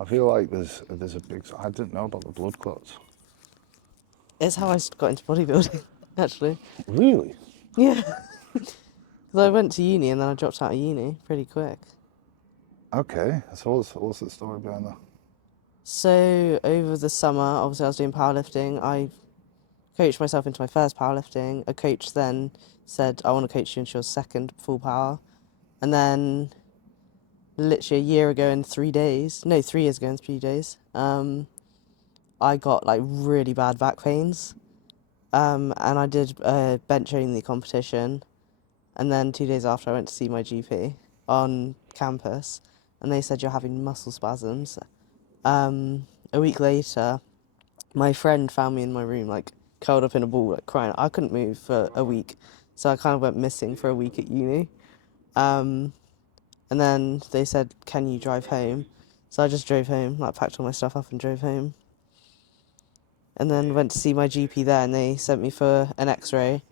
I feel like there's a big. I didn't know about the blood clots. It's how I got into bodybuilding, actually. Really? Yeah. Because I went to uni and then I dropped out of uni pretty quick. Okay. So what's the story behind that? So over the summer, obviously I was doing powerlifting. I coached myself into my first powerlifting. A coach then said, I want to coach you into your second full power. And then literally a year ago in 3 days, no, 3 years ago in 3 days, I got like really bad back pains. And I did a bench only competition. And then 2 days after, I went to see my GP on campus, and they said you're having muscle spasms. A week later, my friend found me in my room, like curled up in a ball, like crying. I couldn't move for a week, so I kind of went missing for a week at uni. Um, and then they said, "Can you drive home?" So I just drove home, like packed all my stuff up and drove home. And then went to see my GP there, and they sent me for an X-ray,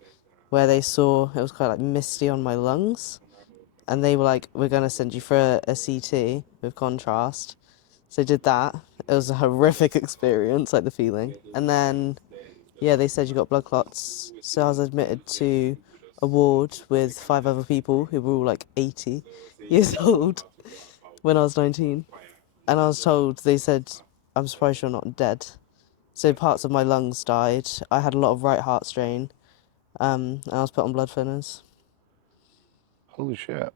where they saw it was quite like misty on my lungs. And they were like, "We're gonna send you for a CT with contrast." So I did that. It was a horrific experience, like the feeling. And then, yeah, they said you got blood clots. So I was admitted to a ward with 5 other people who were all like 80 years old when I was 19. And I was told, they said, "I'm surprised you're not dead." So parts of my lungs died. I had a lot of right heart strain. And I was put on blood thinners. Holy shit.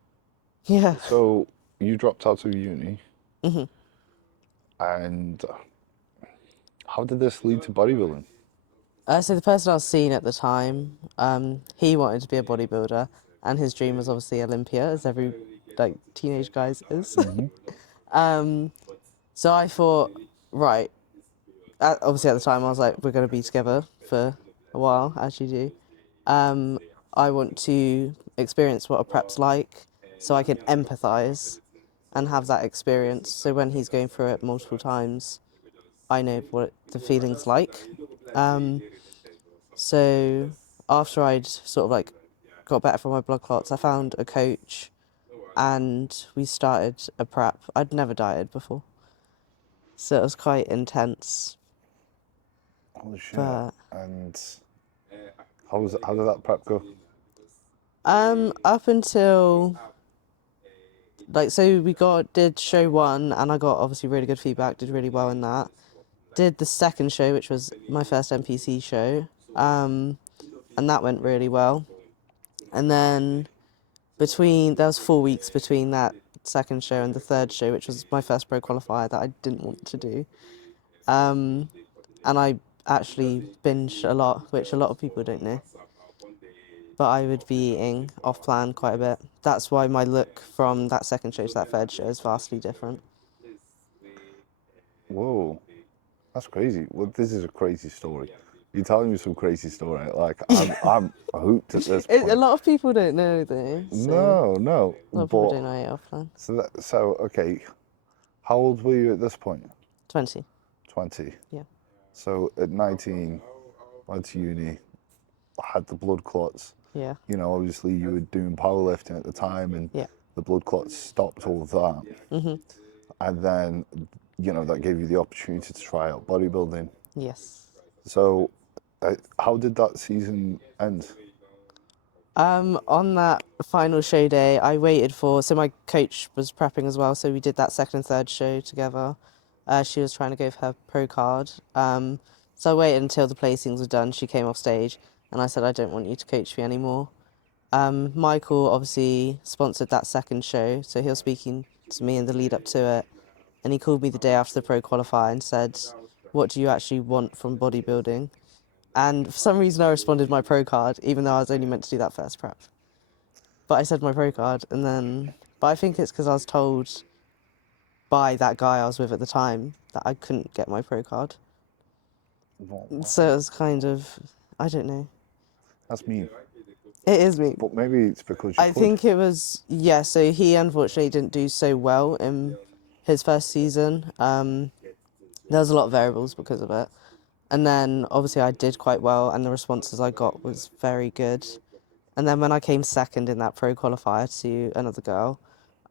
Yeah. So you dropped out of uni, hmm and how did this lead to bodybuilding? So the person I was seeing at the time, he wanted to be a bodybuilder, and his dream was obviously Olympia, as every like teenage guy's is. Hmm. um, so I thought, right. Obviously at the time I was like, we're going to be together for a while, as you do. Um, I want to experience what a prep's like, so I can empathise and have that experience. So when he's going through it multiple times, I know what the feeling's like. Um, So after I'd sort of like got better from my blood clots, I found a coach and we started a prep. I'd never dieted before, so it was quite intense. Holy shit. But And how did that prep go? up until like so we did show one and I got obviously really good feedback. Did really well in that. Did the second show, which was my first NPC show, and that went really well. And then there was 4 weeks between that second show and the third show, which was my first pro qualifier that I didn't want to do. Um, and I actually binged a lot, which a lot of people don't know. But I would be eating off plan quite a bit. That's why my look from that second show to that third show is vastly different. Whoa, that's crazy. Well, this is a crazy story. You're telling me some crazy story. Like Yeah. I'm hooked at this A point. lot of people don't know though, so No, no. a lot of people But don't know I eat off plan. so okay. How old were you at this point? 20, 20. yeah. So at 19, went to uni, had the blood clots. Yeah, You know, obviously you were doing powerlifting at the time, and yeah. the blood clots stopped all of that. And then, you know, that gave you the opportunity to try out bodybuilding. Yes. So, how did that season end? On that final show day, I waited so my coach was prepping as well, so we did that second and third show together. She was trying to go for her pro card. So I waited until the placings were done. She came off stage and I said, I don't want you to coach me anymore. Michael obviously sponsored that second show, so he was speaking to me in the lead up to it. And he called me the day after the pro qualifier and said, "What do you actually want from bodybuilding?" And for some reason, I responded my pro card, even though I was only meant to do that first prep. But I said my pro card, and then. But I think it's because I was told by that guy I was with at the time that I couldn't get my pro card. So it was kind of. I don't know. That's mean. It is me. But maybe it's because you I could. think it was. Yeah, so he unfortunately didn't do so well in his first season. There was a lot of variables because of it. And then obviously I did quite well, and the responses I got was very good. And then when I came second in that pro qualifier to another girl,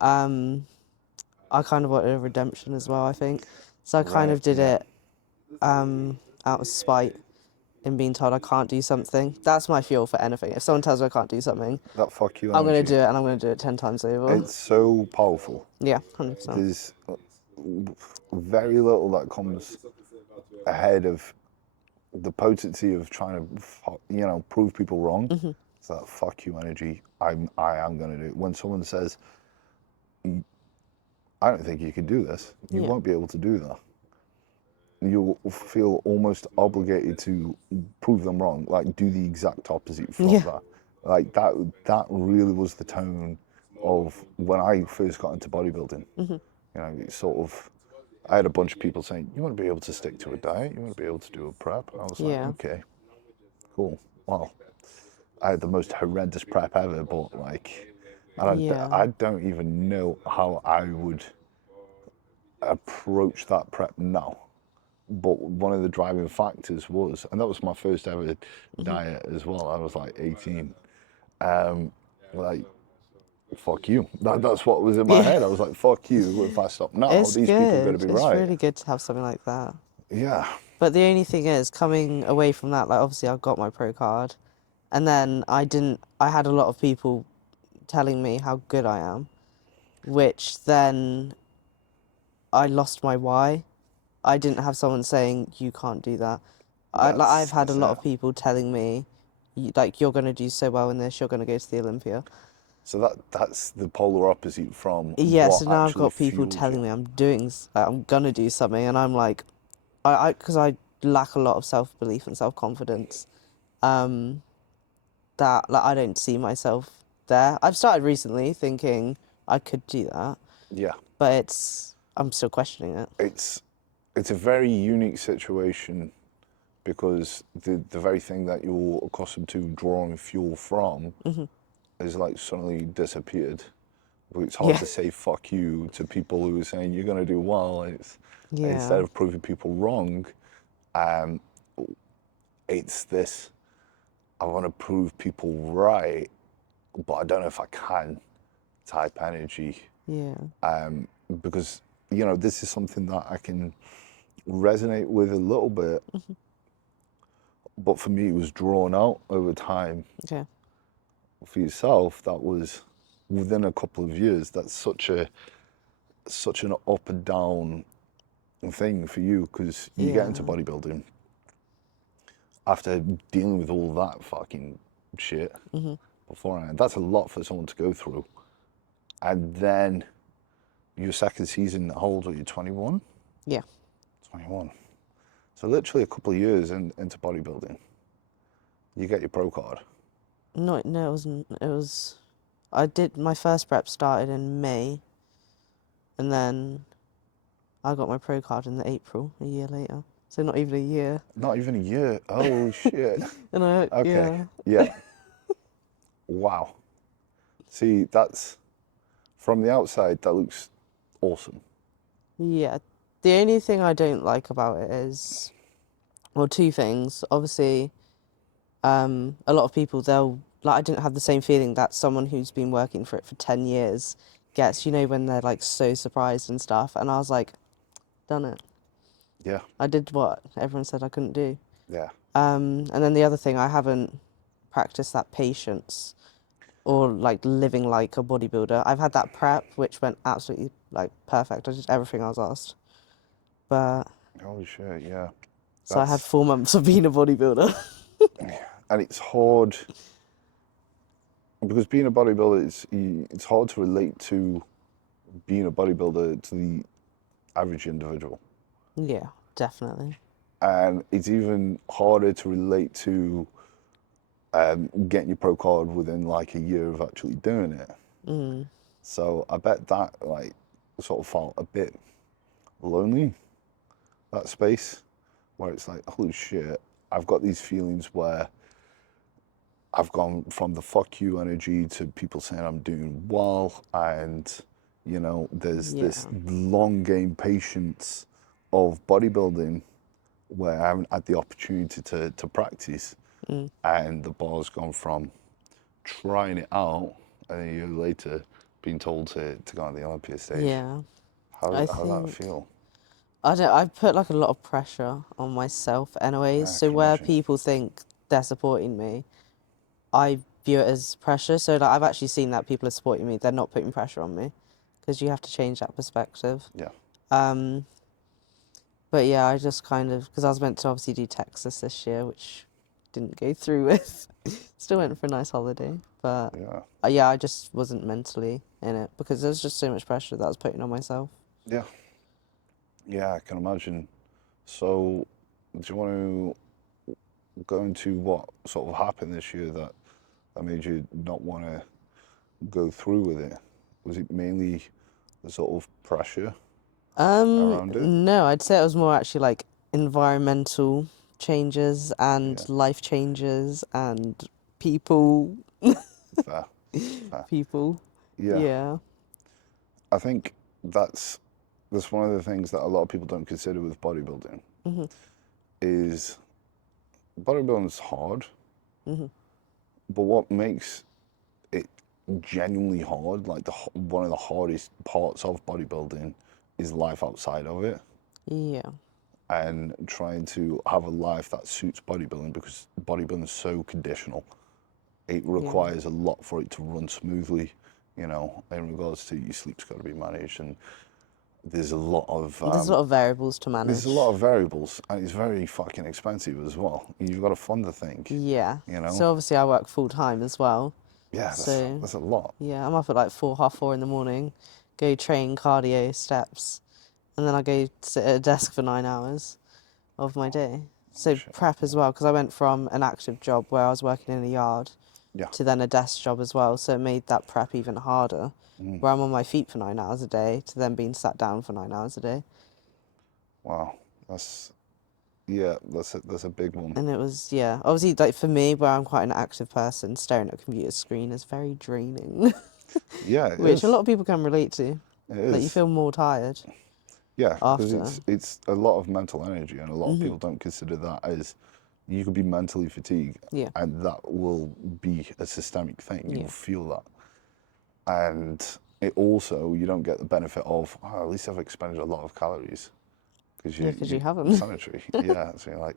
um, I kind of wanted a redemption as well, I think. So I kind Right, of did yeah. it out of spite in being told I can't do something. That's my fuel for anything. If someone tells me I can't do something, That fuck you I'm going to energy. do it, and I'm going to do it 10 times over. It's so powerful. Yeah, 100%. There's very little that comes ahead of the potency of trying to, prove people wrong. It's that fuck you energy. I am going to do it. When someone says, I don't think you can do this, you Yeah. won't be able to do that. You'll feel almost obligated to prove them wrong, like do the exact opposite from Yeah. that. Like that really was the tone of when I first got into bodybuilding. It's sort of, I had a bunch of people saying, you want to be able to stick to a diet, you want to be able to do a prep. I was like, Yeah. okay, cool. Well, I had the most horrendous prep ever, but like, and Yeah. I don't even know how I would approach that prep now. But one of the driving factors was, and that was my first ever diet as well. I was like 18. Like, fuck you. That's what was in my Yeah. head. I was like, fuck you. If I stop now, It's these people are going to good. be It's right. really good to have something like that. Yeah. But the only thing is, coming away from that, like obviously I got my pro card, and then I had a lot of people telling me how good I am, which then I lost my why. I didn't have someone saying you can't do that. I've had a That's lot it. of people telling me, like you're gonna do so well in this, you're gonna go to the Olympia. So that's the polar opposite from Yeah, what so now I've actually got people fuels telling you. me I'm gonna do something, and I'm like, because I lack a lot of self belief and self confidence. Um, that like I don't see myself there. I've started recently thinking I could do that, Yeah. but I'm still questioning it. It's it's a very unique situation because the very thing that you're accustomed to drawing fuel from is like suddenly disappeared. But it's hard Yeah, to say fuck you to people who are saying you're going to do well. It's yeah, instead of proving people wrong, um, it's this. I want to prove people right, but I don't know if I can type energy. yeah, Because this is something that I can resonate with a little bit, but for me it was drawn out over time. okay, For yourself, that was within a couple of years. That's such an up and down thing for you because you get into yeah, bodybuilding after dealing with all that fucking shit beforehand. That's a lot for someone to go through. And then your second season, how old were you? 21? yeah. 21. So literally a couple of years into bodybuilding, you get your pro card. No, it wasn't. It was. I did my first prep started in May, and then I got my pro card in the April a year later. So not even a year. Not even a year. Oh shit. And Okay. yeah, Yeah. Wow. See, that's from the outside, that looks awesome. yeah. The only thing I don't like about it is, well, two things. Obviously, a lot of people they'll like I didn't have the same feeling that someone who's been working for it for 10 years gets, when they're like so surprised and stuff. And I was like, done it. Yeah. I did what everyone said I couldn't do. Yeah. And then the other thing, I haven't practiced that patience or like living like a bodybuilder. I've had that prep, which went absolutely like perfect. I did everything I was asked. But Holy shit. Yeah. so I had That's 4 months of being a bodybuilder. and it's hard because being a bodybuilder it's hard to relate to being a bodybuilder to the average individual, Yeah, definitely. and it's even harder to relate to getting your pro card within like a year of actually doing it. Mm, So I bet that like sort of felt a bit lonely, that space where it's like, holy shit, I've got these feelings where I've gone from the fuck you energy to people saying I'm doing well, and there's yeah. this long game patience of bodybuilding where I haven't had the opportunity to practice, Mm, and the bar's gone from trying it out and a year later being told to go on the Olympia stage. yeah. I How's that think feel? I put like a lot of pressure on myself anyways. Yeah, I So can where imagine. people think they're supporting me, I view it as pressure. So like I've actually seen that people are supporting me, they're not putting pressure on me because you have to change that perspective. Yeah. Um, but yeah, I just kind of, because I was meant to obviously do Texas this year, which didn't go through with. Still went for a nice holiday, but Yeah. yeah, I just wasn't mentally in it because there's just so much pressure that I was putting on myself. Yeah. Yeah, I can imagine. So, do you want to go into what sort of happened this year that made you not want to go through with it? Was it mainly the sort of pressure around it? No, I'd say it was more actually like environmental changes and Yeah, life changes and people, fair, fair. people. Yeah, Yeah. I think that's that's one of the things that a lot of people don't consider with bodybuilding Mhm. is bodybuilding's hard, Mhm. but what makes it genuinely hard, like one of the hardest parts of bodybuilding, is life outside of it Yeah. and trying to have a life that suits bodybuilding because bodybuilding is so conditional. It Yeah. requires a lot for it to run smoothly, in regards to your sleep's got to be managed and there's a lot of There's a lot of variables to there's a lot manage. of variables and it's very fucking expensive as well. You've got to fund the thing, Yeah. you know. So obviously I work full time as well. Yeah, So that's a lot. yeah, I'm up at like 4, 30 in the morning, go train cardio steps, and then I go sit at a desk for 9 hours of my day. Oh, So shit. prep as well, because I went from an active job where I was working in a yard Yeah. to then a desk job as well. So it made that prep even harder, Mm. where I'm on my feet for 9 hours a day to then being sat down for 9 hours a day. Wow. Yeah, that's a big one. And it was, yeah, obviously, like for me, where I'm quite an active person, staring at a computer screen is very draining, Yeah, it which a is. lot of people can relate to. It Like you is. feel more tired Yeah, because after. it's a lot of mental energy, and a lot of Hmm. people don't consider that as you could be mentally fatigued, Yeah, and that will be a systemic thing. You'll yeah, feel that, and it also you don't get the benefit of at least I've expended a lot of calories because yeah, because you you're haven't. sanitary. Yeah, so you're like,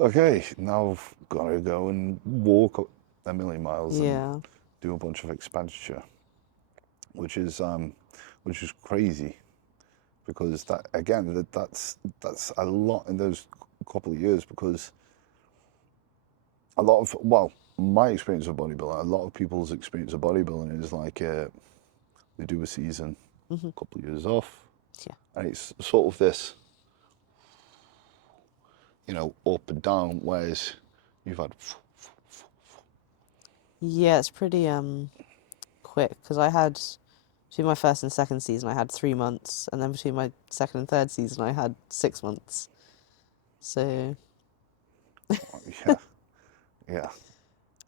okay, now I've got to go and walk a million miles and Yeah, do a bunch of expenditure, which is which is crazy because that again that's a lot in those couple of years because a lot of my experience of bodybuilding, a lot of people's experience of bodybuilding is like they do a season, hmm, a couple of years off, yeah, and it's sort of this up and down, whereas you've had yeah. It's pretty quick because I had between my first and second season I had 3 months, and then between my second and third season I had 6 months. So, yeah, yeah,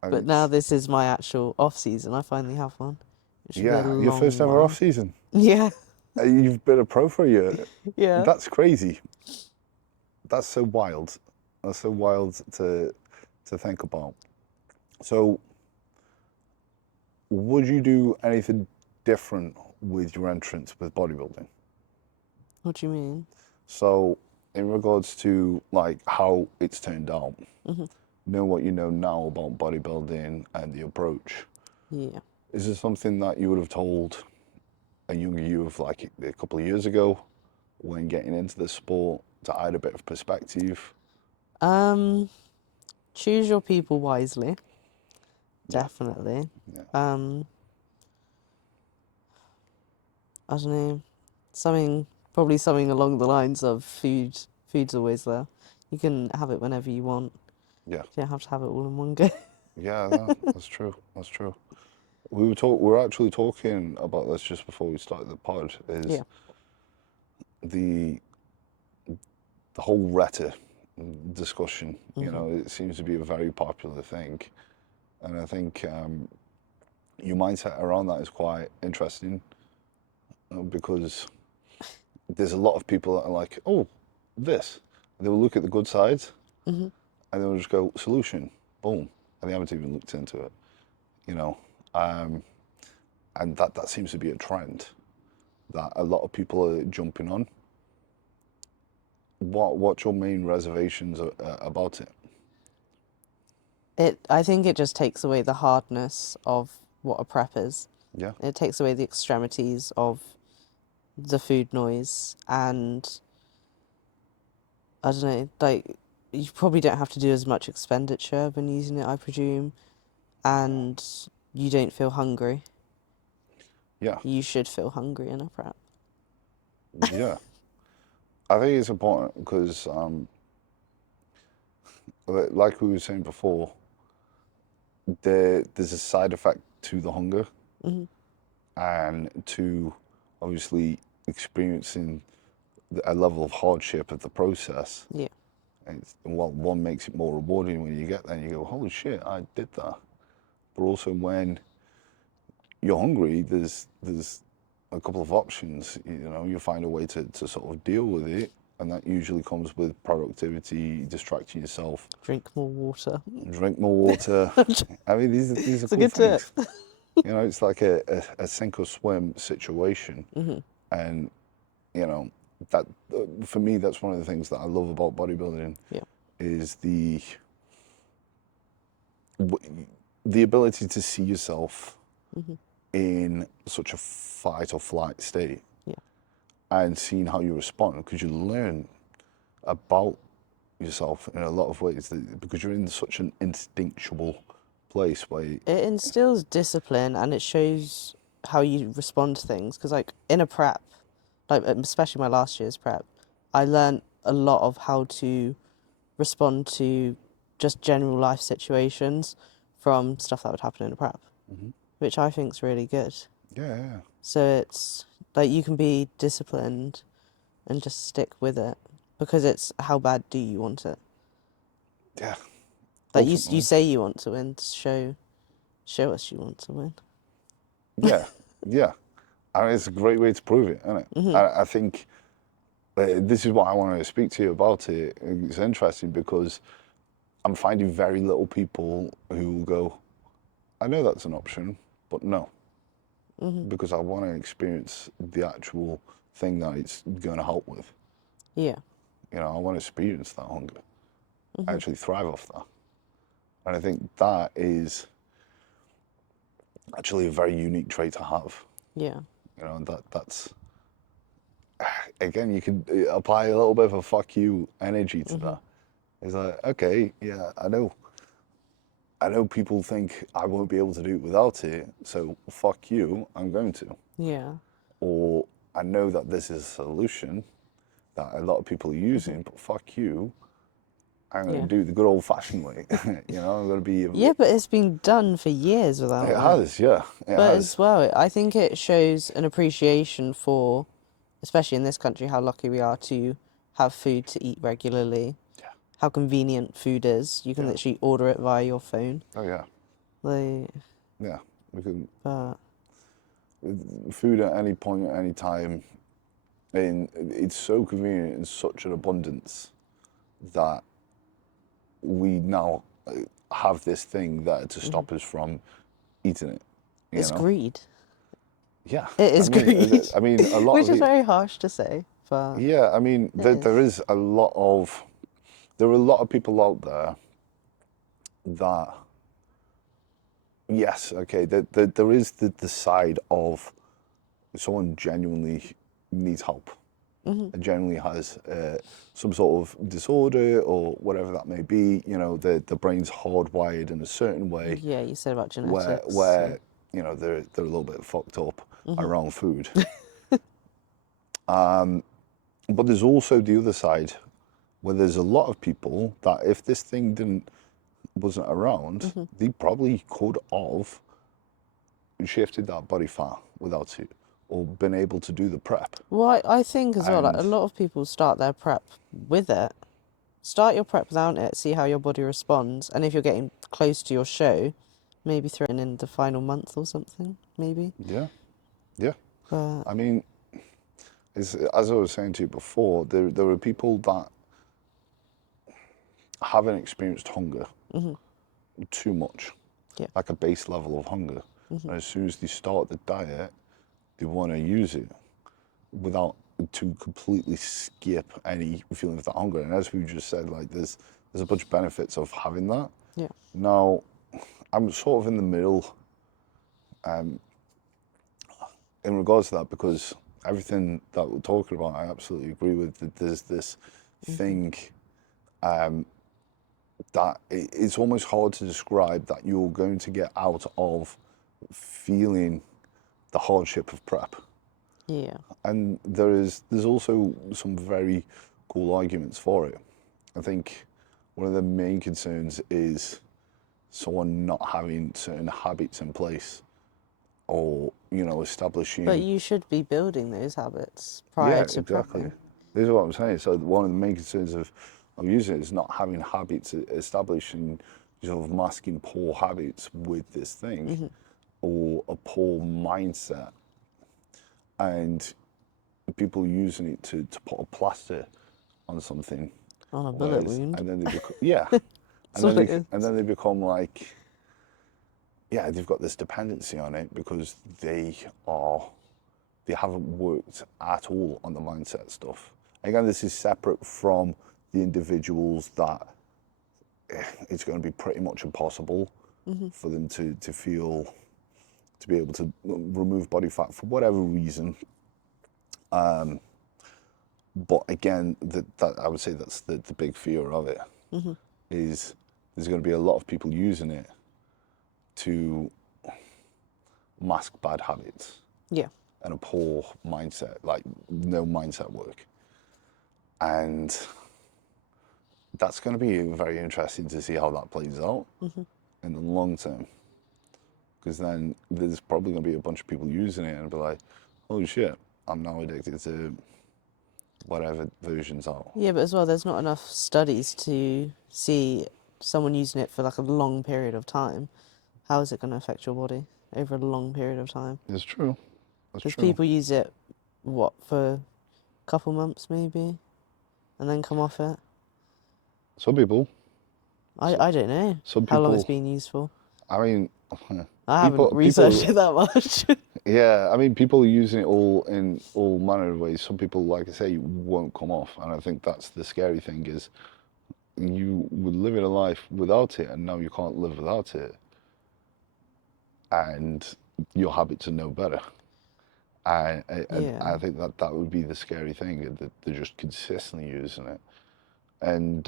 and but now it's this is my actual off season. I finally have one, which will be a yeah, your first long ever off one. season. Yeah, You've been a pro for a year. yeah. That's crazy. That's so wild. That's so wild to think about. So, would you do anything different with your entrance with bodybuilding? What do you mean? So, in regards to like how it's turned out, Hmm. know what you know now about bodybuilding and the approach. Yeah. Is there something that you would have told a younger you of like a couple of years ago when getting into the sport to add a bit of perspective? Um, choose your people wisely, Yeah, definitely. yeah, Um, I don't know, probably something along the lines of food. Food's always there. You can have it whenever you want. yeah, You don't have to have it all in one go. yeah. No, that's true. That's true. We were actually talking about this just before we started the pod. Is Yeah. the the whole Reta discussion? Hmm. It seems to be a very popular thing, and I think your mindset around that is quite interesting because there's a lot of people that are like, oh, this. And they will look at the good sides Hmm. and they'll just go solution, boom, and they haven't even looked into it. You know, um, and that seems to be a trend. that a lot of people are jumping on. What's your main reservations about it? I think it just takes away the hardness of what a prep is. Yeah, It takes away the extremities of the food noise, and I don't know, like you probably don't have to do as much expenditure when using it, I presume, and you don't feel hungry. yeah, You should feel hungry in a prep. yeah. I think it's important because, like we were saying before, there's a side effect to the hunger Hmm. and to obviously experiencing a level of hardship of the process. Yeah, Well, one makes it more rewarding when you get there and you go, holy shit, I did that. But also when you're hungry, there's a couple of options. You find a way to sort of deal with it, and that usually comes with productivity, distracting yourself, drink more water. drink more water. I mean, these are It's a cool good tip. things. It's like a sink or swim situation, Hmm. and you know that for me, that's one of the things that I love about bodybuilding Yeah. is the ability to see yourself Hmm. in such a fight or flight state Yeah. and seeing how you respond because you learn about yourself in a lot of ways because you're in such an instinctual place where It instills discipline and it shows how you respond to things. Because, like, in a prep, like, especially my last year's prep, I learned a lot of how to respond to just general life situations from stuff that would happen in a prep, Mhm. which I think is really good. Yeah, yeah, So it's like you can be disciplined and just stick with it because it's how bad do you want it? yeah. Like you Ultimately, say you want to win, show us you want to win. yeah, yeah. I mean, it's a great way to prove it, isn't it? Hmm. I think this is what I want to speak to you about. It's interesting because I'm finding very little people who will go, I know that's an option, but no, Hmm. because I want to experience the actual thing that it's going to help with. Yeah. I want to experience that hunger, Hmm. actually thrive off that. And I think that is actually a very unique trait to have. Yeah. And that's again, you can apply a little bit of a fuck you energy to Hmm. that. It's like, okay, yeah, I know people think I won't be able to do it without it, so fuck you, I'm going to. Yeah. Or I know that this is a solution that a lot of people are Hmm. using, but fuck you, I'm going to Yeah. do it the good old fashioned way. I'm going to be. Yeah, but it's been done for years It without it. has, yeah, it But has. as well, I think it shows an appreciation for, especially in this country, how lucky we are to have food to eat regularly. Yeah, How convenient food is. You can yeah, literally order it via your phone. oh yeah, Like, yeah. We can but food at any point, at any time, and it's so convenient in such an abundance that we now have this thing that to mhm. stop us from eating it. You It's know? greed. Yeah. It I is mean, greed, I mean, a lot which of is it. very harsh to say, but Yeah. I mean, it there is. is a lot of there are a lot of people out there that yes, okay, there is the side of someone genuinely needs help Hmm. and genuinely has some sort of disorder or whatever that may be. The brain's hardwired in a certain way Yeah, you said about where genetics. So. where they're a little bit fucked up Hmm. around food. But there's also the other side where there's a lot of people that if this thing wasn't around, Hmm. they probably could have shifted that body fat without it or been able to do the prep. Well, I think as well, like a And lot of people start their prep with it. Start your prep without it, see how your body responds, and if you're getting close to your show, maybe throw it in the final month or something, maybe. yeah, yeah. But I mean, as I was saying to you before, there are people that haven't experienced hunger hmm. too much, Yeah. like a base level of hunger. Hmm. And as soon as they start the diet, they want to use it. without to completely skip any feeling of that hunger. And as we just said, like there's a bunch of benefits of having that. Yeah. Now, I'm sort of in the middle in regards to that, because everything that we're talking about, I absolutely agree with. That there's this thing that it's almost hard to describe that you're going to get out of feeling the hardship of prep. Yeah. And there's also some very cool arguments for it. I think one of the main concerns is someone not having certain habits in place, or establishing. But you should be building those habits Yeah, prior to exactly. prepping. This is what I'm saying. So one of the main concerns of using it is not having habits established, and sort of masking poor habits with this thing, or a poor mindset, and people using it to put a plaster on something, On a bullet wound. and then they become, yeah, That's what it is. and then they become like, yeah, they've got this dependency on it because they haven't worked at all on the mindset stuff. Again, this is separate from the individuals that it's going to be pretty much impossible for them to be able to remove body fat for whatever reason. But again, that I would say that's the big fear of it, is there's going to be a lot of people using it to mask bad habits. Yeah. And a poor mindset, like no mindset work. And that's going to be very interesting to see how that plays out in the long term. Because then there's probably going to be a bunch of people using it and be like, holy shit, I'm now addicted to whatever version's out. Yeah, but as well, there's not enough studies to see someone using it for like a long period of time. How is it going to affect your body over a long period of time? It's true. That's Because true. people use it, what, for a couple months maybe, and then come off it. Some people. I don't know Some how long it's people. been used for. I mean, I haven't researched it that much. yeah, I mean, people are using it all in all manner of ways. Some people, like I say, won't come off, and I think that's the scary thing, is you were living a life without it, and now you can't live without it, and your habits are no better. And Yeah. I think that would be the scary thing, that they're just consistently using it, and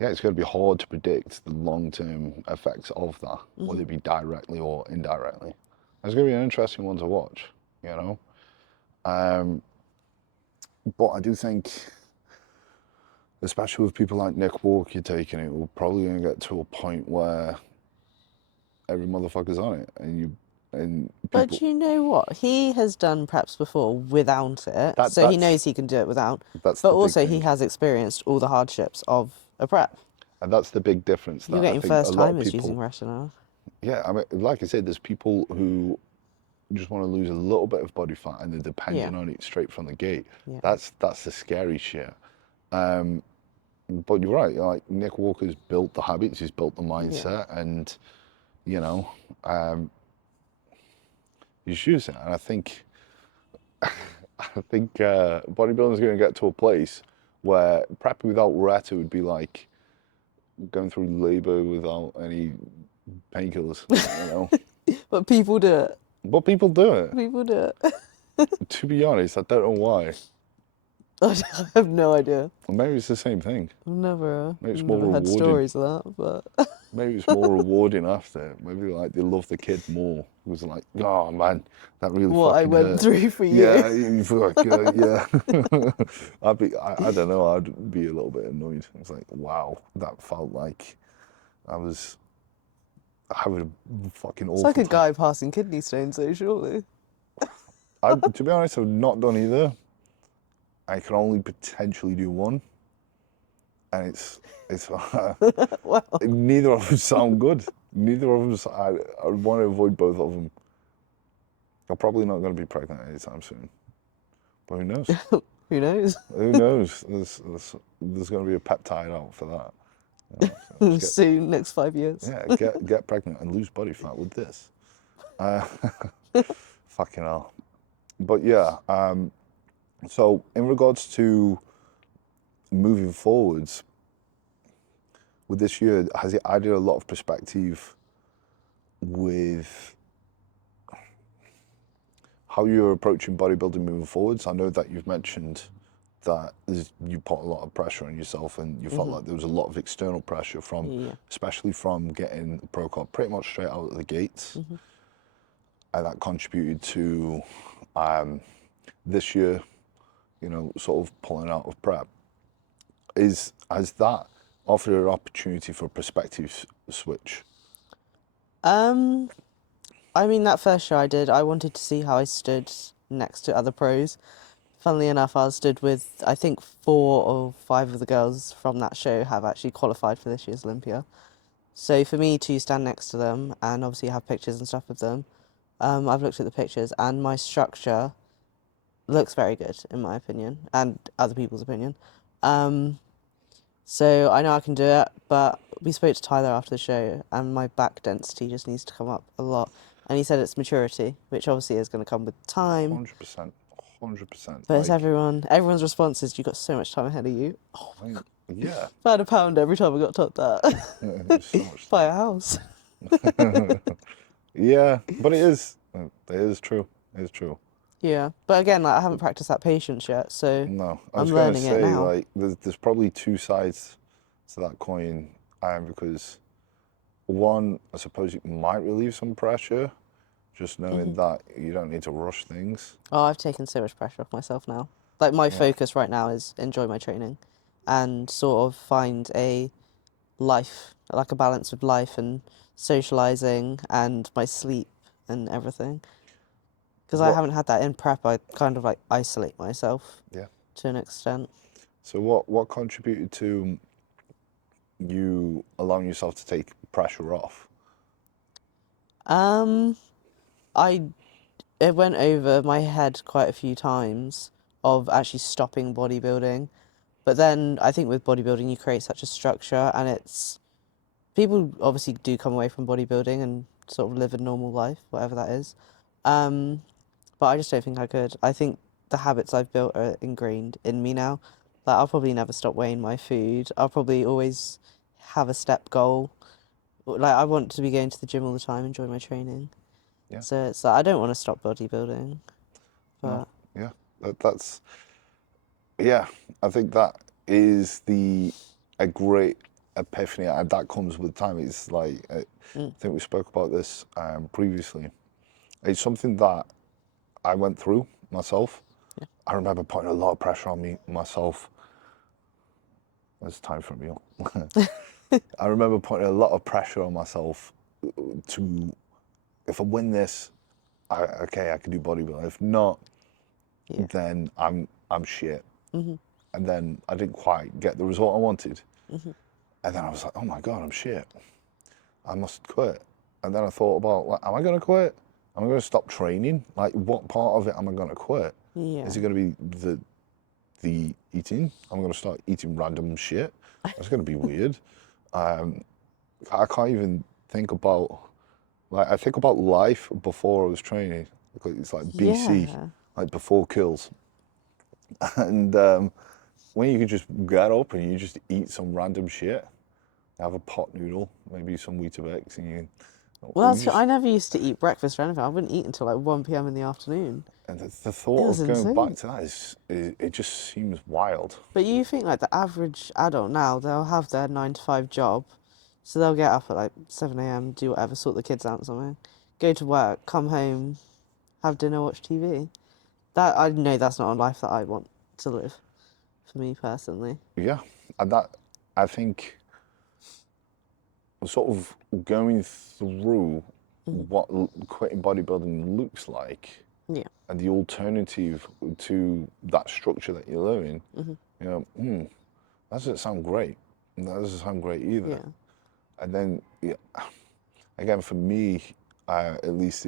yeah, it's going to be hard to predict the long-term effects of that, whether it be directly or indirectly. It's going to be an interesting one to watch, you know. But I do think, especially with people like Nick Walker taking it, we're probably going to get to a point where every motherfucker's on it, and people. But you know what? He has done preps before without it, so he knows he can do it without. That's but the big also he thing. has experienced all the hardships of a prep. And that's the big difference. You're That I getting think a first lot of timers people. using Reta now. Yeah, I mean, like I said, there's people who just want to lose a little bit of body fat and they're depending on it straight from the gate. Yeah. That's the scary shit. But you're right. Like Nick Walker's built the habits, he's built the mindset, and you know, he's using it. And I think, bodybuilding is going to get to a place where prepping without Reta would be like going through labour without any painkillers. You know. But people do it. But people do it. People do it. To be honest, I don't know why. I have no idea. Or maybe it's the same thing. I've never Maybe it's more heard rewarding. stories of that, but Maybe it's more rewarding after. Maybe like they love the kid more. It was like, oh man, that really what I fucking went hurt. through for you. Yeah, you fuck, yeah. I don't know. I'd be a little bit annoyed. It's like, wow, that felt like I was having a fucking awful. It's like a time. guy passing kidney stones, though, surely. To be honest, I've not done either. I can only potentially do one, and it's Wow. neither of them sound good. Neither of them. I want to avoid both of them. I'm probably not going to be pregnant anytime soon, but who knows? Who knows? Who knows? There's going to be a peptide out for that. You know, so Soon, next 5 years. yeah, get pregnant and lose body fat with this. Fucking hell. but yeah, so in regards to moving forwards with this year, has it added a lot of perspective with how you're approaching bodybuilding moving forwards? I know that you've mentioned that you put a lot of pressure on yourself and you felt Hmm. like there was a lot of external pressure from, Yeah. especially from getting a pro card pretty much straight out of the gates. Hmm. And that contributed to um, this year, sort of pulling out of prep. Has that offered an opportunity for a perspective switch? Um, I mean, that first show I did, I wanted to see how I stood next to other pros. Funnily enough, I stood with, I think, 4 or 5 of the girls from that show have actually qualified for this year's Olympia. So for me to stand next to them and obviously have pictures and stuff of them, I've looked at the pictures and my structure looks very good in my opinion and other people's opinion. Um, so I know I can do it, but we spoke to Tyler after the show and my back density just needs to come up a lot. And he said it's maturity, which obviously is going to come with time. 100%, 100%. But it's everyone's response is you got so much time ahead of you. Oh, I mean, yeah, if I had a pound every time I got told there's so that. much Buy a house. time. Yeah, but it is true. It is true. Yeah, but again, like, I haven't practiced that patience yet, so No, I was I'm gonna learning it say now. like there's probably two sides to that coin, because one, I suppose it might relieve some pressure, just knowing Hmm. that you don't need to rush things. Oh, I've taken so much pressure off myself now. Like my Yeah, focus right now is enjoy my training, and sort of find a life, like a balance with life and socializing and my sleep and everything. Because I what? haven't had that in prep, I kind of like isolate myself Yeah. to an extent. So what contributed to you allowing yourself to take pressure off? Um, I it went over my head quite a few times of actually stopping bodybuilding. But then I think with bodybuilding, you create such a structure, and it's people obviously do come away from bodybuilding and sort of live a normal life, whatever that is. Um, but I just don't think I could. I think the habits I've built are ingrained in me now. Like I'll probably never stop weighing my food. I'll probably always have a step goal. Like I want to be going to the gym all the time, enjoy my training. Yeah. So it's like I don't want to stop bodybuilding, No. but Yeah. That's yeah. I think that is the a great epiphany, and that comes with time. It's like I mm, think we spoke about this previously. It's something that I went through myself. yeah. I remember putting a lot of pressure on me myself. It's time for a meal. I remember putting a lot of pressure on myself to, if I win this, okay, I can do bodybuilding. If not, Yeah. then I'm shit. Mhm. And then I didn't quite get the result I wanted. Mhm. And then I was like, oh my God, I'm shit. I must quit. And then I thought about, like, am I going to quit? Am I going to stop training? Like, what part of it am I going to quit? Yeah. Is it going to be the eating? I'm going to start eating random shit. That's going to be weird. Um, I can't even think about, like, I think about life before I was training. It's like BC, Yeah. like before kills. And when you could just get up and you just eat some random shit, have a pot noodle, maybe some Weetabix, and Well, you I just, never used to eat breakfast or anything. I wouldn't eat until like 1 p.m. in the afternoon. and the It thought was of going back insane. to that it just seems wild. But you think like the average adult now, they'll have their 9 to 5 job. So they'll get up at like 7 a.m., do whatever, sort the kids out or something, go to work, come home, have dinner, watch TV. That I know that's not a life that I want to live for me personally. Yeah, and that, I think, sort of going through Hmm. what quitting bodybuilding looks like Yeah. and the alternative to that structure that you're living, Hmm. that doesn't sound great. That doesn't sound great either. Yeah. And then, yeah, again, for me, at least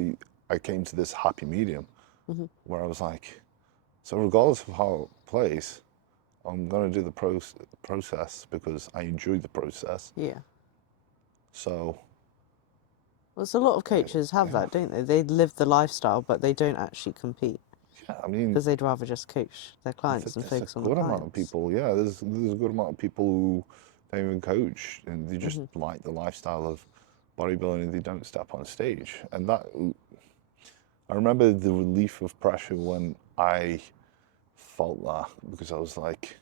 I came to this happy medium Hmm. where I was like, so regardless of how it plays, I'm gonna do the process because I enjoy the process. Yeah. So, Well, it's a lot of uh, coaches have yeah, that, don't they? They live the lifestyle, but they don't actually compete. Yeah, I mean, because they'd rather just coach their clients and there's a focus on the good amount of clients. people. Yeah, there's a good amount of people who don't even coach, and they just Mm-hmm. like the lifestyle of bodybuilding, and they don't step on stage. And that, I remember the relief of pressure when I felt that, because I was like,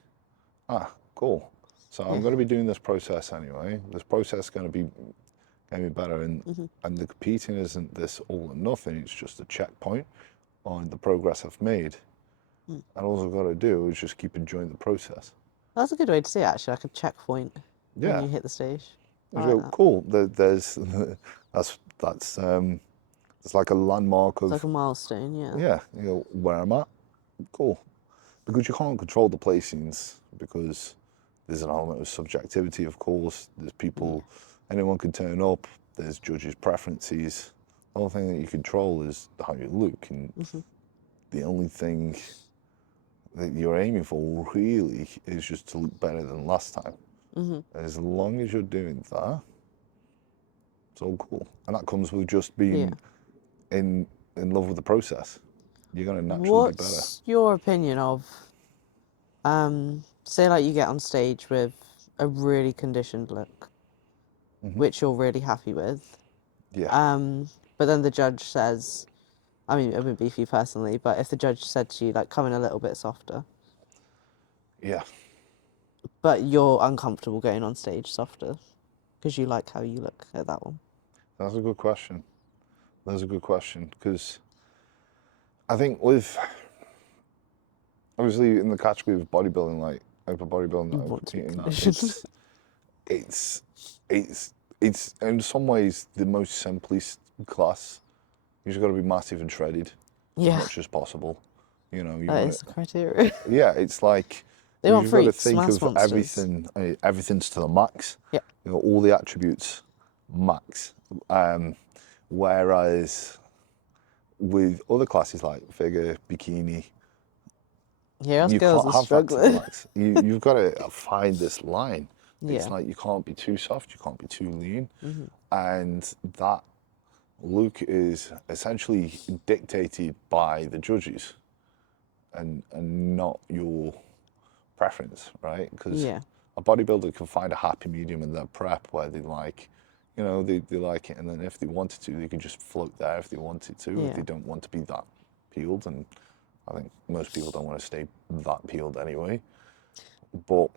ah, cool. So I'm Yeah. going to be doing this process anyway. This process is going to be better, Mm-hmm. and the competing isn't this all or nothing. It's just a checkpoint on the progress I've made. Mm. And all I've got to do is just keep enjoying the process. That's a good way to see it, actually, like a checkpoint when Yeah, you hit the stage. I you like go, that. cool. There's that's it's like a landmark It's like of, a milestone, yeah. yeah. You know where I'm at. Cool, because you can't control the placings, because there's an element of subjectivity. Of course, there's Yeah. people, anyone can turn up. There's judges' preferences. The only thing that you control is how you look, and Mm-hmm. the only thing that you're aiming for really is just to look better than last time. Mm-hmm. As long as you're doing that, it's all cool. And that comes with just Yeah. being in love with the process. You're gonna naturally be better. What's your opinion of, say like you get on stage with a really conditioned look, Hmm. which you're really happy with, Yeah, but then the judge says, I mean, it wouldn't be for you personally, but if the judge said to you, like, come in a little bit softer, yeah. but you're uncomfortable going on stage softer because you like how you look at that one. That's a good question. That's a good question, because I think with, obviously in the category of bodybuilding, like upper bodybuilding that You I'm want to be competing at, conditioned. it's it's in some ways the most simplest class. You just got to be massive and shredded as Yeah, much as possible. You know, you that want is to, the criteria. yeah, it's like They want you've got to freaks, think mass of monsters. everything. Everything's to the max. Yeah, You know, all the attributes max. Whereas with other classes like figure, bikini, yeah, us you girls can't are have that to the struggling. max. You've got to find this line. It's Yeah. like you can't be too soft, you can't be too lean, Hmm. and that look is essentially dictated by the judges, and not your preference, right? Because Yeah. a bodybuilder can find a happy medium in their prep where they like, you know, they like it, and then if they wanted to, they could just float there if they wanted to. If Yeah. they don't want to be that peeled, and I think most people don't want to stay that peeled anyway. But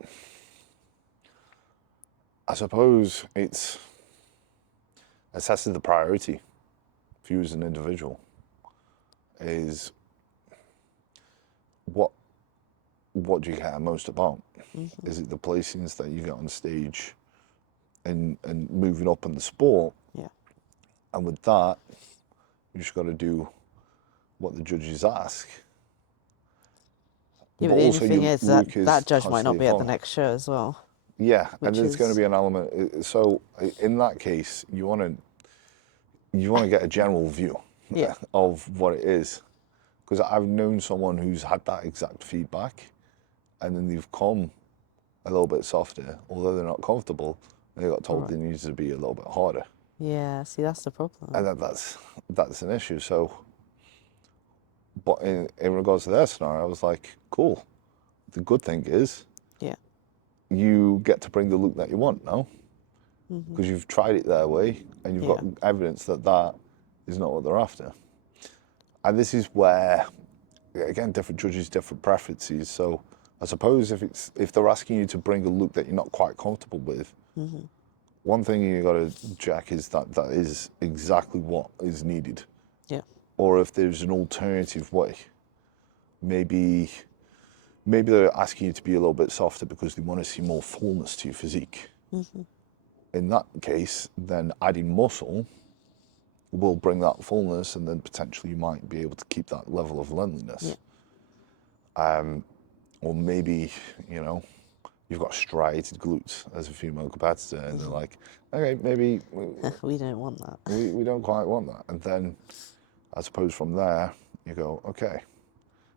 I suppose it's assessing the priority for you as an individual. Is what do you care most about? Hmm. Is it the placings that you get on stage and moving up in the sport? Yeah. And with that, you just got to do what the judges ask. Yeah, But but the only also thing your is that look that is judge has might to not be be at the fun. next show as well, Yeah, and which there's going to is, be an element. So in that case, you want to get a general view yeah. of what it is, because I've known someone who's had that exact feedback, and then they've come a little bit softer, although they're not comfortable. They got told Right. they needed to be a little bit harder, Yeah, see, that's the and problem. that's an issue. So, but in regards to their scenario, I was like, cool. The good thing is Yeah. you get to bring the look that you want now, Hmm. because you've tried it their way and you've got Yeah. evidence that that is not what they're after. And this is where, again, different judges, different preferences. So I suppose if they're asking you to bring a look that you're not quite comfortable with, Hmm. one thing you got to check is that that is exactly what is needed, Yeah. or if there's an alternative way. Maybe they're asking you to be a little bit softer because they want to see more fullness to your physique. Hmm. In that case, then adding muscle will bring that fullness, and then potentially you might be able to keep that level of Yeah. lengthiness. Or maybe, you know, you've got striated glutes as a female competitor, and they're Hmm. like, okay, maybe We don't want that. we don't quite want that. And then I suppose from there, you go, okay,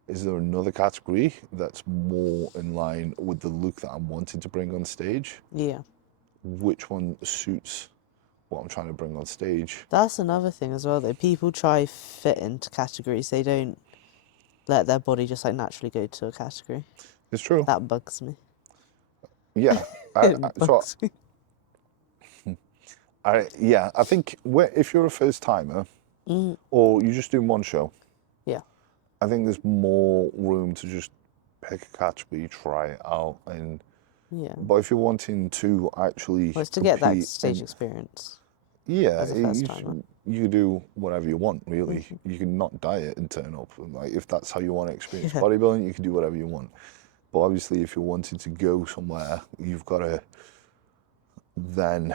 is there another category that's more in line with the look that I'm wanting to bring on stage? Yeah. Which one suits what I'm trying to bring on stage? That's another thing as well, though. People try fit into categories they don't let their body just like naturally go to a category. It's true. That bugs me. Yeah. It So bugs me. I think if you're a first timer Mm, or you just do one show, yeah, I think there's more room to just pick a category, try it out, and yeah. but if you're wanting to actually Well, it's to get that compete, stage experience yeah, as a first timer. you do whatever you want. Really, Mhm. you can not diet and turn up. Like if that's how you want to experience Yeah. bodybuilding, you can do whatever you want. But obviously, if you're wanting to go somewhere, you've got to then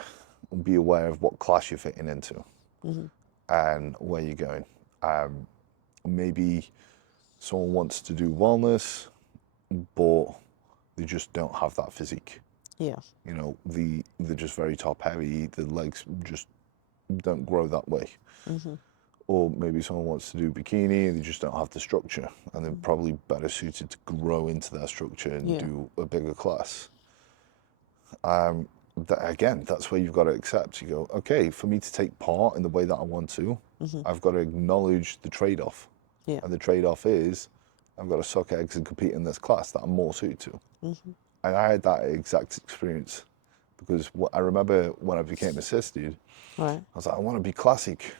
be aware of what class you're fitting into Hmm. and where you're going. Um, Maybe someone wants to do wellness, but they just don't have that physique. Yeah. You know, they're just very top heavy. The legs just don't grow that way. Hmm. Or maybe someone wants to do bikini and they just don't have the structure, and they're probably better suited to grow into their structure and Yeah. do a bigger class. Again, that's where you've got to accept. You go, okay, for me to take part in the way that I want to, Hmm. I've got to acknowledge the trade-off. Yeah. And the trade-off is I've got to suck eggs and compete in this class that I'm more suited to. Hmm. And I had that exact experience because I remember when I became assisted, Right. I was like, I want to be classic.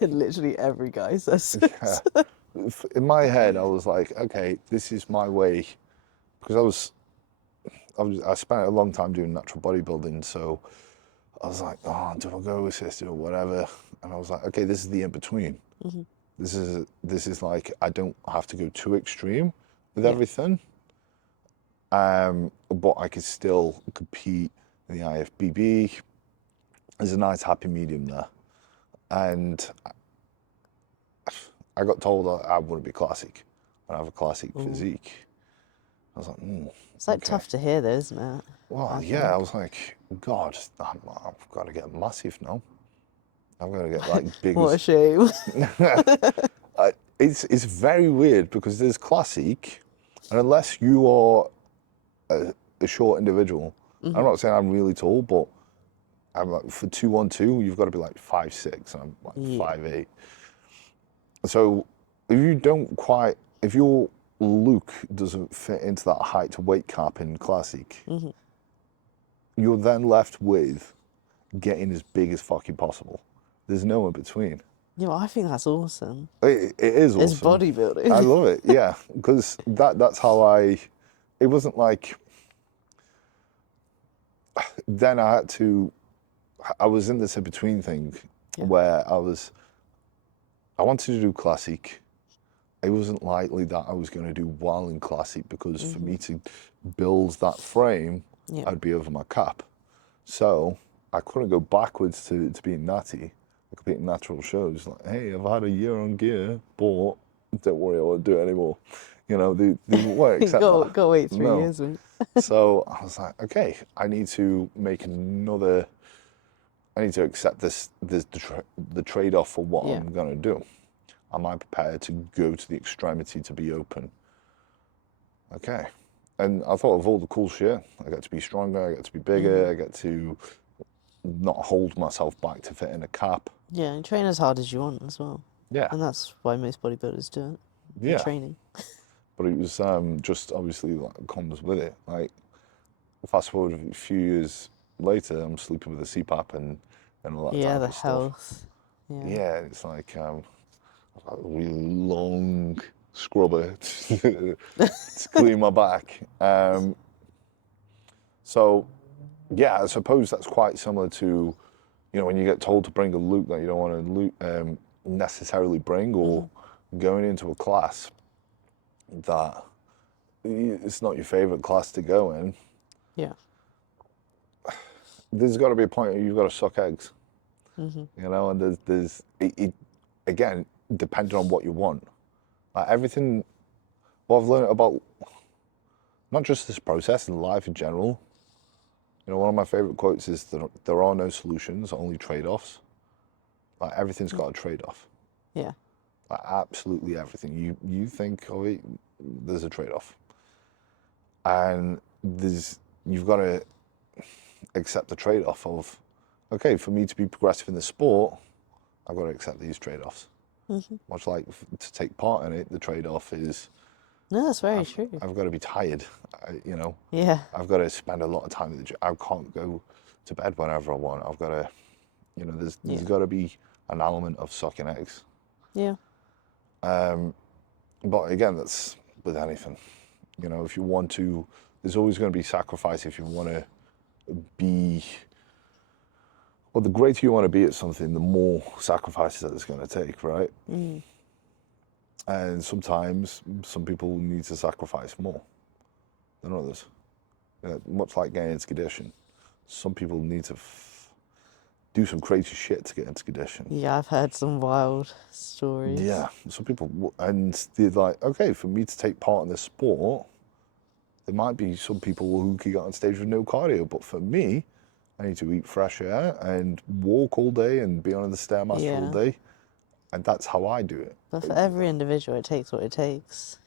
Literally every guy says Yeah. this. In my head, I was like, okay, this is my way. Because I spent a long time doing natural bodybuilding, so I was like, oh, do I go assisted or whatever? And I was like, okay, this is the in between. Hmm. This is like I don't have to go too extreme with Yeah. everything, but I could still compete in the IFBB. There's a nice happy medium there, and I got told that I want to be classic and have a classic Ooh. physique. I was like, It's like okay. tough to hear, though, isn't it? Well, I yeah, I think. was like, God, I've got to get massive now. I've got to get like big What a as. shame. It's very weird because there's classic, and unless you are a short individual, I'm Hmm. not saying I'm really tall, but I'm like for 212, you've got to be like 5'6", and I'm like Yeah. 5'8". So if you don't quite, if your look doesn't fit into that height to weight cap in classic, Hmm. you're then left with getting as big as fucking possible. There's no in between. Yeah, well, I think that's awesome. It is It's awesome. I bodybuilding. love it. Yeah, because that's how I. It wasn't like. Then I had to. I was in this in between thing, Yeah. where I wanted to do classic. It wasn't likely that I was going to do well in classic because for Hmm. me to build that frame, Yeah. I'd be over my cap. So I couldn't go backwards to being natty. I could be in natural shows like, hey, I've had a year on gear, but don't worry, I won't do it anymore. You know, they won't accept that. Go wait 3 No. years, mate. So I was like, okay, I need to accept the trade-off for what Yeah. I'm gonna do. Am I prepared to go to the extremity to be open? Okay. And I thought of all the cool shit. I get to be stronger, I get to be bigger, Hmm. I get to not hold myself back to fit in a cap. Yeah, and train as hard as you want as well. Yeah, And that's why most bodybuilders do it. In yeah. training. But it was just obviously like comes with it. Like fast forward a few years later, I'm sleeping with a CPAP and all that Yeah, type the of stuff. health. Yeah. Yeah, it's like a really long scrubber to clean my back. So yeah, I suppose that's quite similar to, when you get told to bring a look that you don't want to necessarily bring, or Hmm. going into a class that it's not your favorite class to go in. Yeah. There's got to be a point where you've got to suck eggs, Hmm. and again, depending on what you want. Like everything, what I've learned about not just this process and life in general. One of my favorite quotes is that there are no solutions, only trade-offs. Like everything's got a trade-off. Yeah. Like absolutely everything. You think, oh, there's a trade-off, and you've got to accept the trade-off of, okay, for me to be progressive in the sport, I've got to accept these trade-offs. Much like to take part in it, the trade-off is No, that's very true. I've got to be tired, Yeah, I've got to spend a lot of time at the gym. I can't go to bed whenever I want. I've got to, there's yeah, got to be an element of sucking eggs. yeah, But again, that's with anything. If you want to, there's always going to be sacrifice if you want to be. Well, the greater you want to be at something, the more sacrifices that it's going to take, right? And sometimes some people need to sacrifice more than others. Much like getting into condition, some people need to do some crazy shit to get into condition. yeah. I've heard some wild stories. Yeah, some people, and they're like, okay, for me to take part in this sport, there might be some people who can get on stage with no cardio, but for me, I need to eat fresh air and walk all day and be on the Stairmaster all Yeah. day, and that's how I do it. But for every individual, it takes what it takes.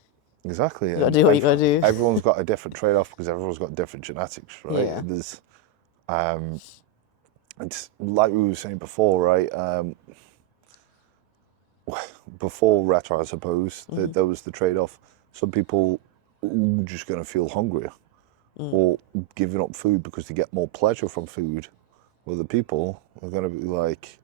Exactly. You gotta And do what you gotta do. everyone's got a different trade-off because everyone's got different genetics, right? Yeah. There's, it's like we were saying before, right? Before Reta, I suppose, there was the trade-off. Some people are just going to feel hungrier or giving up food because they get more pleasure from food. Well, the people are going to be like,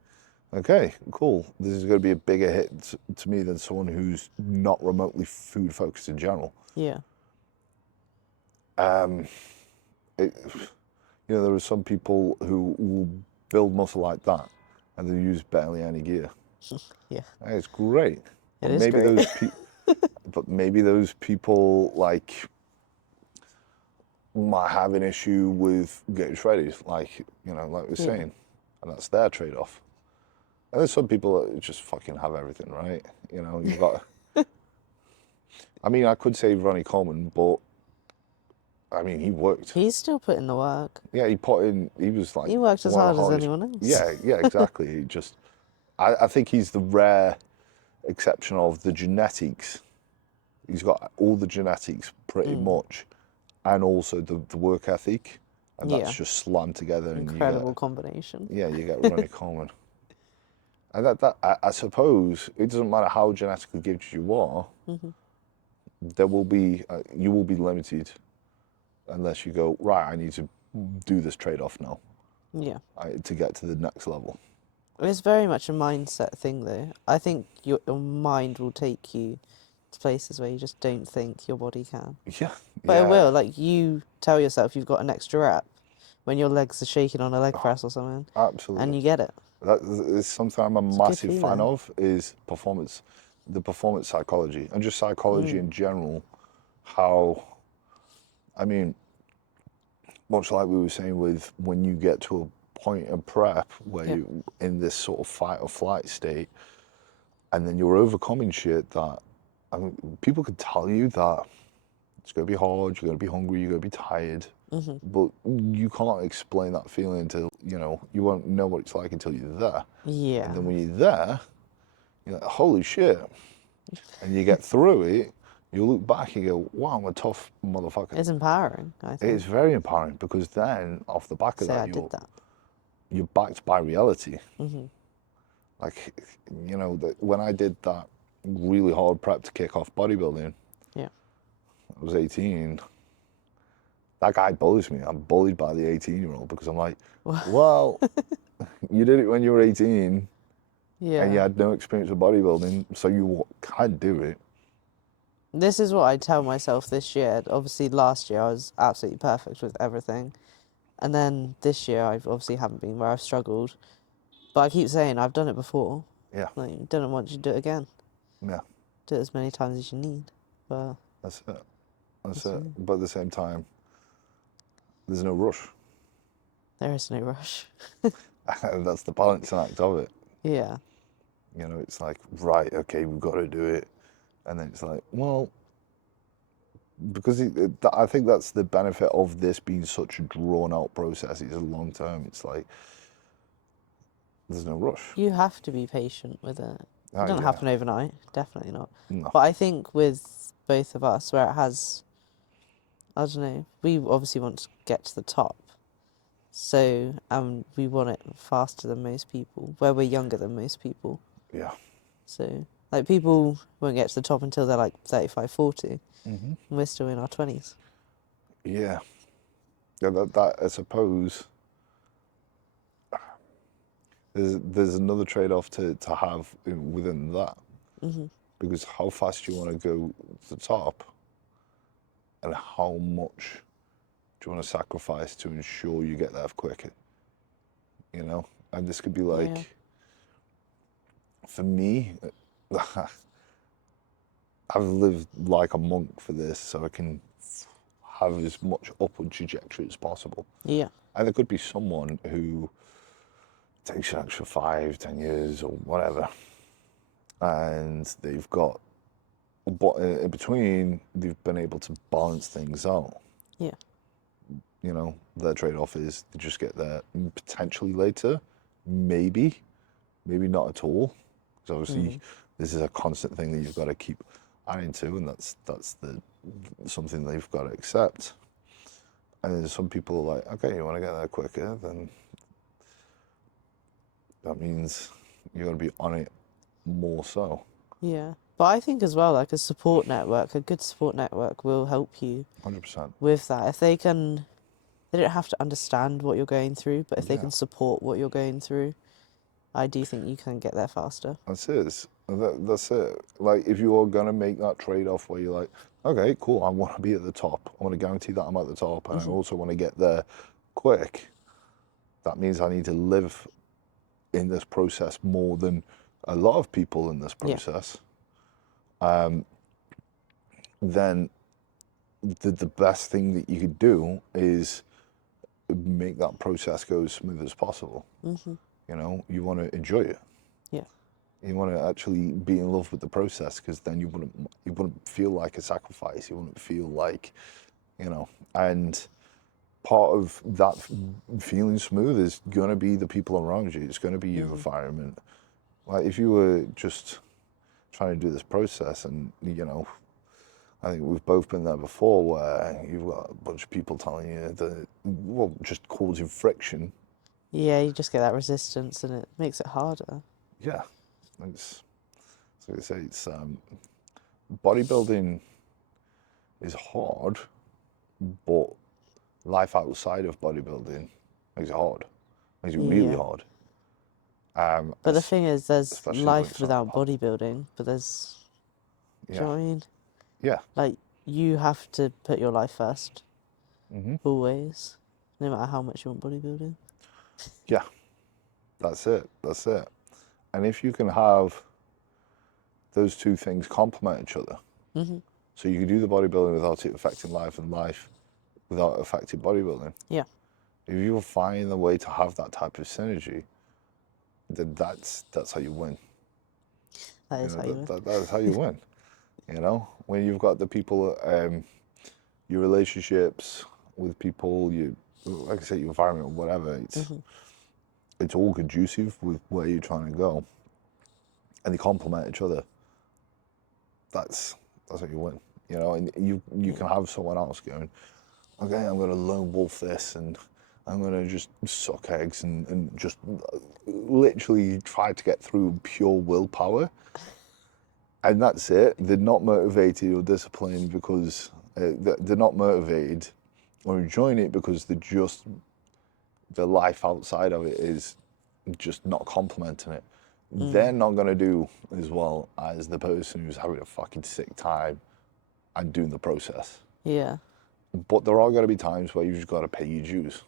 okay, cool. This is going to be a bigger hit to me than someone who's not remotely food focused in general. Yeah. It, there are some people who will build muscle like that and they use barely any gear. Yeah. And it's great. It is great. But maybe those people might have an issue with getting shredded, like we're saying, and that's their trade-off. And there's some people that just fucking have everything, right? You've got. I mean, I could say Ronnie Coleman, but I mean, he worked. He's still putting the work. Yeah, he put in. He was like. He worked as one of hard the as hardest- anyone else. Yeah, exactly. He just. I think he's the rare exception of the genetics. He's got all the genetics pretty much, and also the work ethic, and that's just slammed together. Incredible combination. Yeah, you get Ronnie Coleman. And that I suppose it doesn't matter how genetically gifted you are. There will be you will be limited unless you go right. I need to do this trade-off now. Yeah. To get to the next level. It's very much a mindset thing, though. I think your mind will take you to places where you just don't think your body can. Yeah. But it will. Like, you tell yourself you've got an extra rep when your legs are shaking on a leg press or something. Absolutely. And you get it. That is something I'm a massive fan of, is the performance psychology, and just psychology in general. How, I mean, much like we were saying with when you get to a point of prep where you're in this sort of fight or flight state, and then you're overcoming shit that, I mean, people could tell you that it's going to be hard, you're going to be hungry, you're going to be tired, but you can't explain that feeling until, you won't know what it's like until you're there. Yeah. And then when you're there, you're like, holy shit. And you get through it, you look back and go, wow, I'm a tough motherfucker. It's empowering, I think. It's very empowering because then, off the back of that, you're backed by reality. Like, when I did that really hard prep to kick off bodybuilding, I was 18. That guy bullies me. I'm bullied by the 18-year-old because I'm like, well, you did it when you were 18 and you had no experience with bodybuilding, so you can't do it. This is what I tell myself this year. Obviously, last year I was absolutely perfect with everything. And then this year I obviously haven't been, where I've struggled. But I keep saying I've done it before. Yeah. Like, you don't want you to do it again. Yeah. Do it as many times as you need. But that's it. That's it. But at the same time, there's no rush. There is no rush. That's the balancing act of it. Yeah. It's like, right, okay, we've got to do it. And then it's like, well, because I think that's the benefit of this being such a drawn-out process. It's a long term. It's like, there's no rush. You have to be patient with it. It doesn't happen overnight. Definitely not. No. But I think with both of us, where it has, I don't know, we obviously want to get to the top. So we want it faster than most people, where we're younger than most people. Yeah. So, like, people won't get to the top until they're like 35, 40. Mm-hmm. And we're still in our 20s. Yeah. Yeah, that I suppose there's another trade-off to have within that, Hmm. because how fast do you want to go to the top, and how much do you want to sacrifice to ensure you get there quicker, you know? And this could be Yeah. like, for me, I've lived like a monk for this, so I can have as much upward trajectory as possible. Yeah. And there could be someone who takes an extra 5, 10 years or whatever, and they've got, but in between, they've been able to balance things out. Yeah. You know, their trade-off is they just get there potentially later, maybe, maybe not at all. Because obviously, Mm. this is a constant thing that you've got to keep adding to, and that's the something they've got to accept. And then some people are like, okay, you want to get there quicker, then that means you're going to be on it more so. Yeah. But I think as well, like, a support network, a good support network will help you 100%. with that. If they can, they don't have to understand what you're going through, but if they Yeah, can support what you're going through, I do think you can get there faster. that's it. That's it. Like, if you are going to make that trade-off where you're like, okay, cool, I want to be at the top. I want to guarantee that I'm at the top, and I Hmm. also want to get there quick. That means I need to live in this process more than a lot of people in this Yeah. process. Then the best thing that you could do is make that process go as smooth as possible. Hmm. You know, you want to enjoy it. Yeah. You want to actually be in love with the process, because then you wouldn't feel like a sacrifice. You wouldn't feel like, you know, and part of that feeling smooth is going to be the people around you. It's going to be your Hmm. environment. Like, if you were just trying to do this process, and you know, I think we've both been there before, where you've got a bunch of people telling you that, well, just causing friction. Yeah, you just get that resistance and it makes it harder. Yeah, it's, so I say, it's bodybuilding is hard, but life outside of bodybuilding makes it hard, makes it really Yeah. hard. But the thing is, there's Especially when life it's not without bodybuilding, but there's, do you yeah, know what I mean? yeah, Like, you have to put your life first, hmm, always, no matter how much you want bodybuilding. yeah. That's it. That's it. And if you can have those two things complement each other, Hmm. so you can do the bodybuilding without it affecting life, and life without affecting bodybuilding. Yeah, If you find a way to have that type of synergy, then that's how you win. that You is know, how you win. that's how you win. You know, when you've got the people, your relationships with people, you, like I said, your environment, whatever. Hmm. It's all conducive with where you're trying to go, and they complement each other. That's how you win. You know, and you Yeah. can have someone else going, okay, I'm going to lone wolf this, and I'm going to just suck eggs, and just literally try to get through pure willpower. And that's it. They're not motivated or disciplined because they're not motivated or enjoying it, because the life outside of it is just not complementing it. They're Mm. not going to do as well as the person who's having a fucking sick time and doing the process. Yeah. But there are going to be times where you've just got to pay your dues.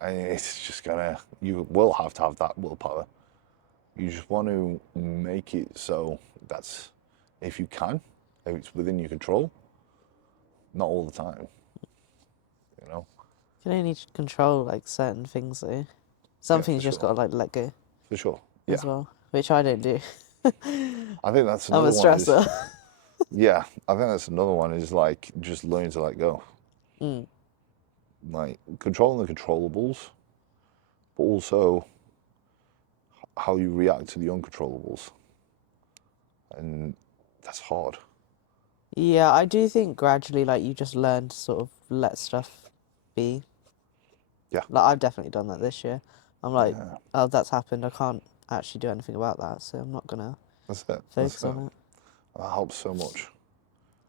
And it's just gonna, you will have to have that willpower. You just want to make it so that's, if you can, if it's within your control, not all the time, you know? You can only control like certain things though. Some Yeah, for things you just sure. gotta like let go For sure. Yeah. as well, which I don't do. I think that's I'm another a one is, stressor. yeah, I think that's another one is like just learning to let go. Mm. Like controlling the controllables, but also how you react to the uncontrollables. And that's hard. Yeah, I do think gradually like you just learn to sort of let stuff be. Yeah. Like I've definitely done that this year. I'm like, Yeah. oh, that's happened. I can't actually do anything about that, so I'm not gonna. That's it. That's focus it. on it. That helps so much.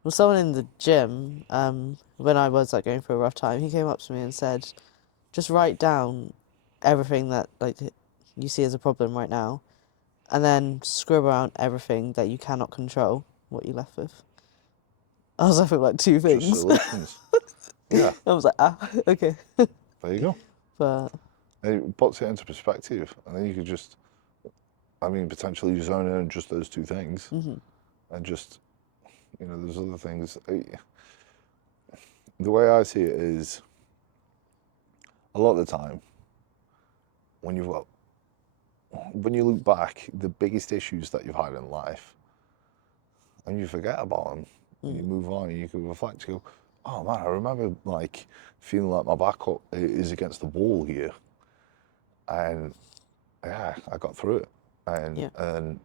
Well, someone in the gym, when I was like going through a rough time, he came up to me and said, just write down everything that like you see as a problem right now, and then scribble out everything that you cannot control. What you left with? I was left with like two Just things. solutions. Yeah, I was like, okay. there you go. But And it puts it into perspective, and then you could just, I mean, potentially zone in on just those two things, and just, there's other things. The way I see it is, a lot of the time, when when you look back, the biggest issues that you've had in life, and you forget about them, and you move on, and you can reflect, you go, oh man, I remember like feeling like my back is against the wall here, and yeah, I got through it, yeah, and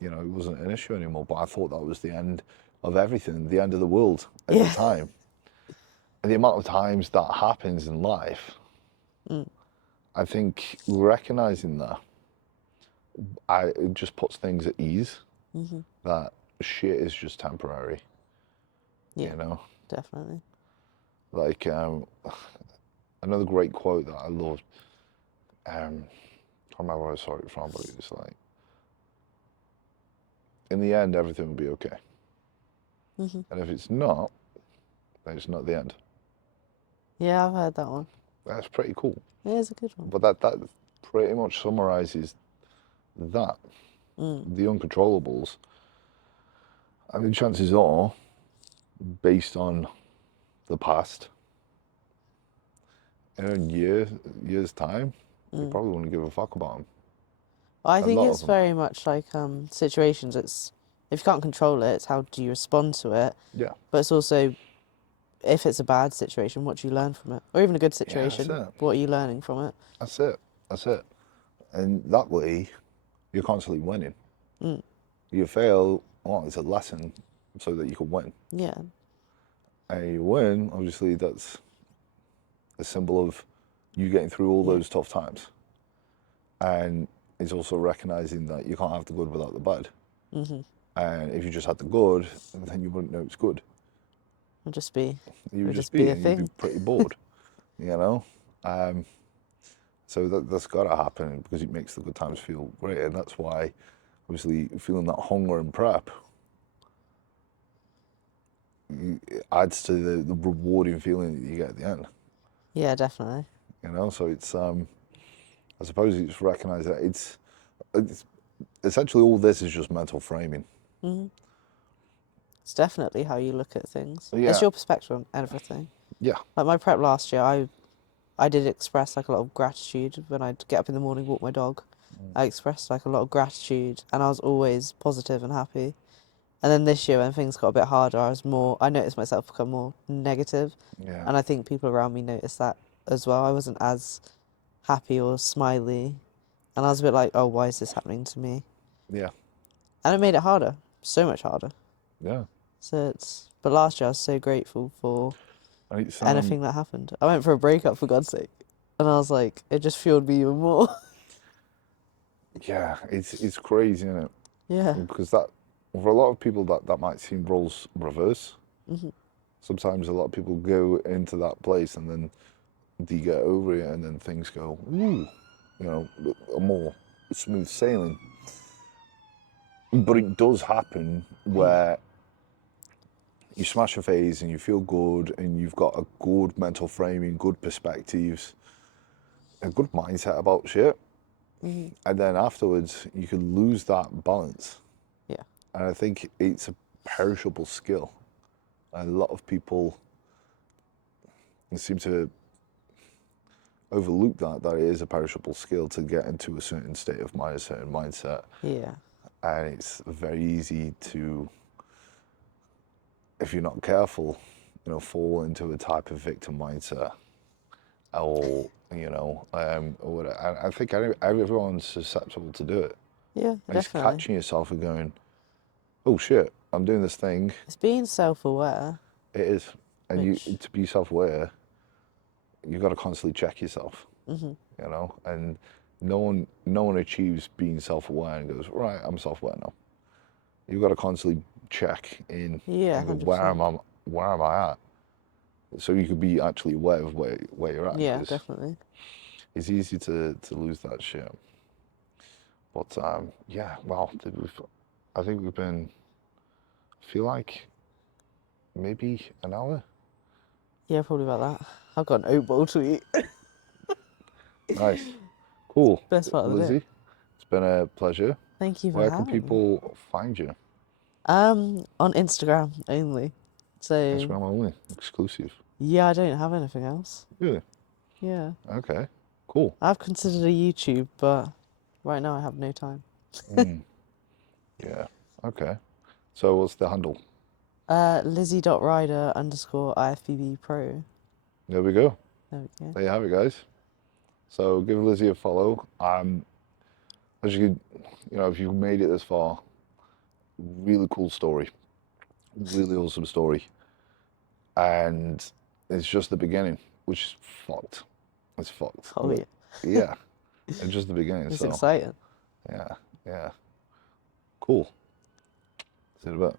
it wasn't an issue anymore. But I thought that was the end of everything, the end of the world at the yeah, time. And the amount of times that happens in life, I think recognizing that, it just puts things at ease. That shit is just temporary. yeah, You know, definitely. like another great quote that I loved. I can't remember where I saw it from, but it was like, in the end, everything will be okay. And if it's not, then it's not the end. Yeah, I've heard that one. That's pretty cool. It is a good one. But that pretty much summarizes that. The uncontrollables, I mean, chances are, based on the past, in a year's time, you probably wouldn't give a fuck about them. Well, I A think lot of it's them. very much like situations. It's if you can't control it, it's how do you respond to it. Yeah. But it's also if it's a bad situation, what do you learn from it? Or even a good Yeah, that's situation, it. what are you learning from it? That's it. That's it. And that way, you're constantly winning. You fail, well, it's a lesson so that you can win. Yeah, And you win, obviously, that's a symbol of you getting through all yeah, those tough times. And it's also recognizing that you can't have the good without the bad. And if you just had the good, then you wouldn't know it's good. it'll just be, You it'll would just just be be, a and you'd be thing. pretty bored, you know? So that's got to happen because it makes the good times feel great. And that's why, obviously, feeling that hunger and prep it adds to the rewarding feeling that you get at the end, Yeah, definitely. So it's, I suppose it's recognize that it's essentially all this is just mental framing. It's definitely how you look at things. It's Yeah, your perspective on everything. yeah, Like my prep last year, I did express like a lot of gratitude when I'd get up in the morning, walk my dog. I expressed like a lot of gratitude, and I was always positive and happy. And then this year, when things got a bit harder, I noticed myself become more negative, yeah, and I think people around me noticed that as well. I wasn't as happy or smiley, and I was a bit like, oh, why is this happening to me? yeah, And it made it harder, so much harder. yeah. But last year I was so grateful for And it's anything that happened. I went for a breakup for God's sake, and I was like, it just fueled me even more. yeah, it's crazy, isn't it? Yeah. Because that for a lot of people that might seem roles reverse. Sometimes a lot of people go into that place and then they get over it and then things go, ooh, a more smooth sailing. But it does happen where you smash a phase and you feel good and you've got a good mental framing, good perspectives, a good mindset about shit. And then afterwards, you can lose that balance. Yeah. And I think it's a perishable skill. A lot of people seem to overlook that it is a perishable skill to get into a certain state of mind, a certain mindset. Yeah. And it's very easy to, if you're not careful, fall into a type of victim mindset or, or whatever. And I think everyone's susceptible to do it. Yeah, And just definitely. catching yourself and going, oh shit, I'm doing this thing. It's being self-aware, It is. And which to be self-aware, you've got to constantly check yourself, and no one achieves being self-aware and goes, right, I'm self-aware now. You've got to constantly check in Yeah, and go, 100%. where am I at? So you could be actually aware of where you're at, Yeah, because definitely. it's easy to lose that shit. But yeah, well, I think we've been, I feel like maybe an hour. Yeah, probably about that. I've got an oat bowl to eat. Nice, cool. Best part of the day. Lizzy, it's been a pleasure. Thank you for Where can having me. people find you? On Instagram only. So Instagram only, exclusive. yeah, I don't have anything else. Really? Yeah. Okay, cool. I've considered a YouTube, but right now I have no time. Mm, yeah, okay. So what's the handle? Lizzy.Ryder _ IFBB Pro. There we go. There we go. There you have it, guys. So give Lizzy a follow. As if you've made it this far, really cool story, really awesome story, and it's just the beginning, which is fucked. It's fucked. Oh yeah. Yeah, it's just the beginning. It's So exciting. yeah, yeah, cool. See you in a bit.